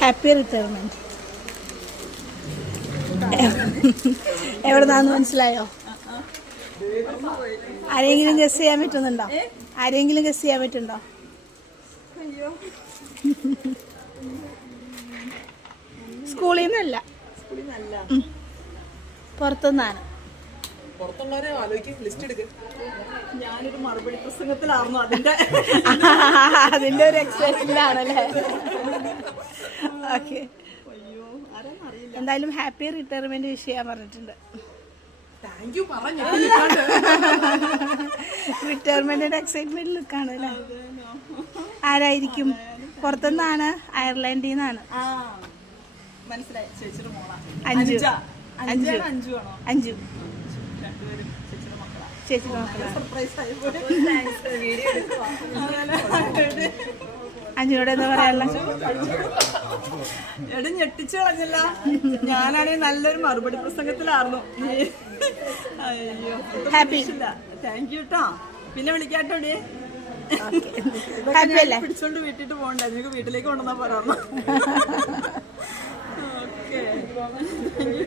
Happy retirement. എവിടെന്നാന്ന് മനസ്സിലായോ? ആരെങ്കിലും guess ചെയ്യാൻ പറ്റുന്നുണ്ടോ? ആരെങ്കിലും ഗസ് ചെയ്യാൻ പറ്റുന്നുണ്ടോ? സ്കൂളിൽ നിന്നല്ല, പുറത്തുനിന്നാണ്. ഞാനൊരു മറുപടി പ്രസംഗത്തിലായിരുന്നു അതിന്റെ ഒരു എക്സൈറ്റ്മെന്റാണല്ലേ? ഓക്കെ, എന്തായാലും ഹാപ്പി റിട്ടയർമെന്റ് വിഷ് ചെയ്യാൻ പറഞ്ഞിട്ടുണ്ട്. റിട്ടയർമെന്റിന്റെ എക്സൈറ്റ്മെന്റ് നിൽക്കാണ് അല്ലേ? ആരായിരിക്കും? പുറത്തുനിന്നാണ്, അയർലൻഡിൽ നിന്നാണ്. മനസ്സിലായി. ചേച്ചിയുടെ മോളാ അഞ്ചു. അഞ്ചു അഞ്ചു ചേച്ചിയുടെ മക്കളാ. ചേച്ചിയുടെ മക്കളാ. സർപ്രൈസ് ആയി അഞ്ചിനോട് എന്താ പറയാനുള്ള? എടി ഞെട്ടിച്ചു കളഞ്ഞല്ല. ഞാനാണെങ്കിൽ നല്ലൊരു മറുപടി പ്രസംഗത്തിലായിരുന്നു. അയ്യോ, ഹാപ്പി. താങ്ക് യു കേട്ടോ. പിന്നെ വിളിക്കാട്ടോടി. പിടിച്ചോണ്ട് വീട്ടിട്ട് പോകണ്ടേ? നിനക്ക് വീട്ടിലേക്ക് കൊണ്ടുവന്നാ പറയാറുള്ളൂ. ഓക്കെ.